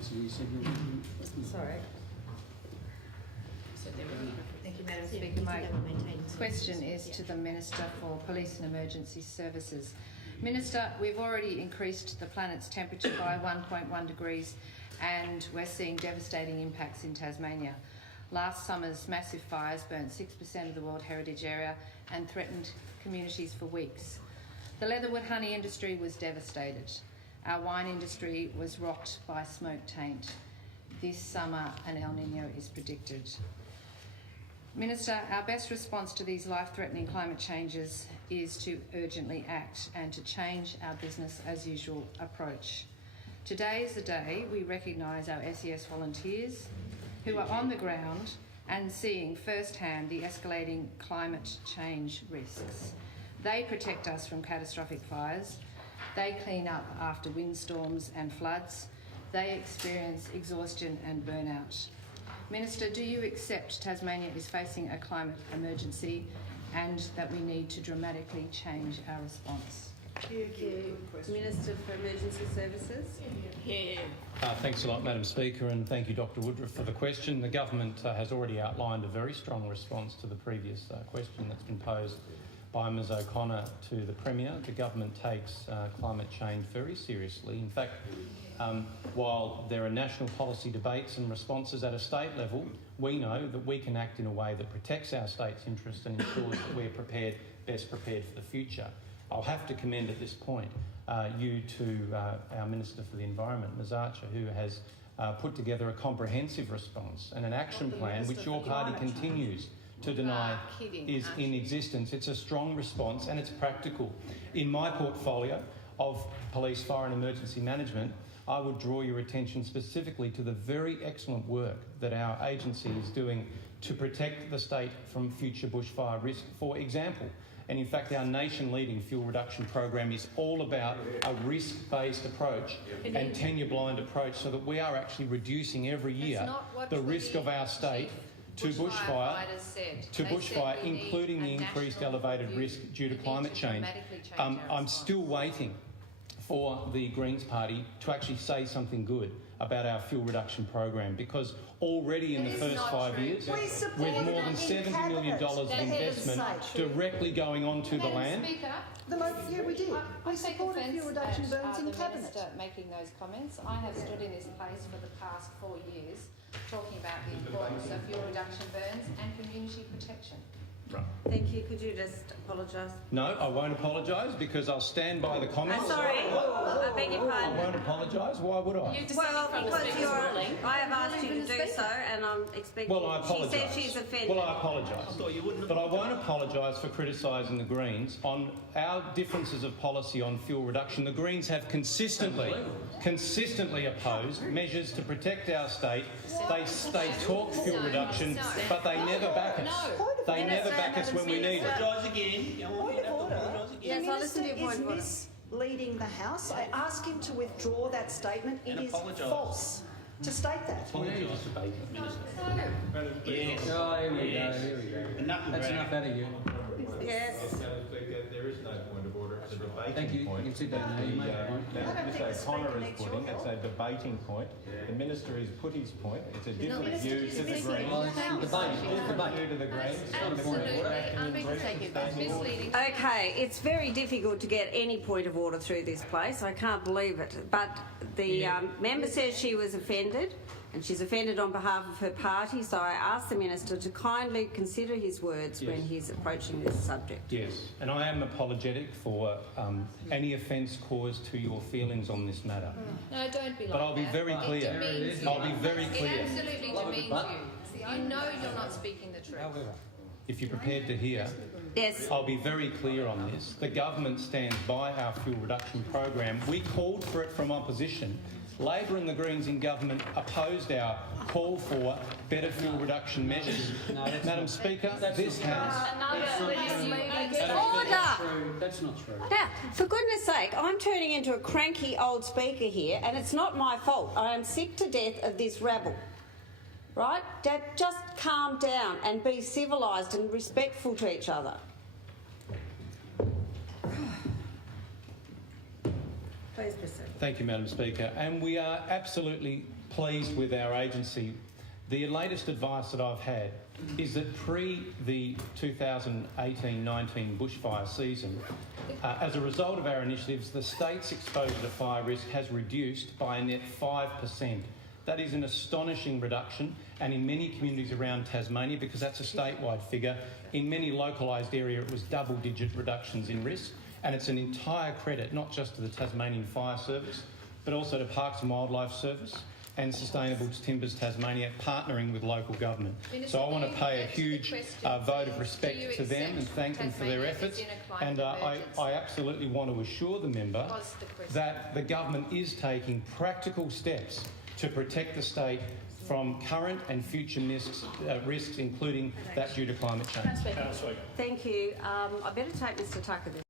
Sorry. Thank you, Madam Speaker. My question is to the Minister for Police and Emergency Services. Minister, we've already increased the planet's temperature by 1.1 degrees and we're seeing devastating impacts in Tasmania. Last summer's massive fires burnt 6% of the World Heritage Area and threatened communities for weeks. The leatherwood honey industry was devastated. Our wine industry was rocked by smoke taint. This summer, an El Niño is predicted. Minister, our best response to these life-threatening climate changes is to urgently act and to change our business as usual approach. Today is the day we recognise our SES volunteers who are on the ground and seeing firsthand the escalating climate change risks. They protect us from catastrophic fires. They clean up after windstorms and floods. They experience exhaustion and burnout. Minister, do you accept Tasmania is facing a climate emergency and that we need to dramatically change our response? Thank you. Minister for Emergency Services. Thanks a lot, Madam Speaker, and thank you, Dr Woodruff, for the question. The government has already outlined a very strong response to the previous question that's been posed by Ms O'Connor to the Premier. The government takes climate change very seriously. In fact, while there are national policy debates and responses at a state level, we know that we can act in a way that protects our state's interest and ensures that we're best prepared for the future. I'll have to commend at this point you to our Minister for the Environment, Ms Archer, who has put together a comprehensive response and an action plan which your party continues to deny is in existence. It's a strong response and it's practical. In my portfolio of police, fire and emergency management, I would draw your attention specifically to the very excellent work that our agency is doing to protect the state from future bushfire risk, for example. And in fact, our nation-leading fuel reduction program is all about a risk-based approach and tenure-blind approach so that we are actually reducing every year the risk of our state to bushfire, including the increased elevated risk due to climate change. I'm still waiting for the Greens Party to actually say something good about our fuel reduction program, because already in the first 5 years, with more than $70 million of investment directly going onto the land. Yeah, we did. We supported fuel reduction burns in Cabinet. Minister making those comments. I have stood in this place for the past 4 years talking about the importance of fuel reduction burns and community protection. Right. Thank you. Could you just apologise? No, I won't apologise because I'll stand by the comments. Sorry, I beg your pardon. I won't apologise. Why would I? Well, because I have asked you to do so, and I'm expecting. Well, I apologise. She said she's offended. Well, I apologise. But I won't apologise for criticising the Greens on our differences of policy on fuel reduction. The Greens have consistently opposed measures to protect our state. They talk fuel reduction, but they never back us. They never back us when we need it. Point of order. Yes, I'll listen to your point of order. Misleading the House. I ask him to withdraw that statement. It is false to state that. Apologise, Minister. Yes. Oh, here we go. That's enough out of you. Yes. There is no point of order. It's a debating Thank you. point. You can sit down now. You make a point. Ms O'Connor is putting, it's a debating point. The Minister has put his point. It's a different view to the Greens. Different view to the Greens. Okay, it's very difficult to get any point of order through this place. I can't believe it. But the member says she was offended, and she's offended on behalf of her party, so I ask the Minister to kindly consider his words when he's approaching this subject. Yes, and I am apologetic for any offence caused to your feelings on this matter. No, don't be like that. But I'll be very clear. I'll be very It clear. absolutely demeans you. You know you're not speaking the truth. If you're prepared to hear, Yes. I'll be very clear on this. The government stands by our fuel reduction program. We called for it from opposition. Labor and the Greens in government opposed our call for better fuel reduction measures. Madam Speaker, this House... Order! That's not true. Now, for goodness sake, I'm turning into a cranky old speaker here, and it's not my fault. I am sick to death of this rabble. Right? Dad, just calm down and be civilised and respectful to each other. Please proceed. Thank you, Madam Speaker. And we are absolutely pleased with our agency. The latest advice that I've had is that pre the 2018-19 bushfire season, as a result of our initiatives, the state's exposure to fire risk has reduced by a net 5%. That is an astonishing reduction, and in many communities around Tasmania, because that's a statewide figure, in many localised areas it was double-digit reductions in risk, and it's an entire credit not just to the Tasmanian Fire Service, but also to Parks and Wildlife Service and Sustainable Timbers Tasmania, partnering with local government. Minister, so I want to pay a huge vote of Do respect you to them and thank them for their Tasmania efforts. is in a climate And emergency? I absolutely want to assure the member Was the question. that the government is taking practical steps to protect the state from current and future risks, including that due to climate change. Thank you. I better take Mr Tucker this.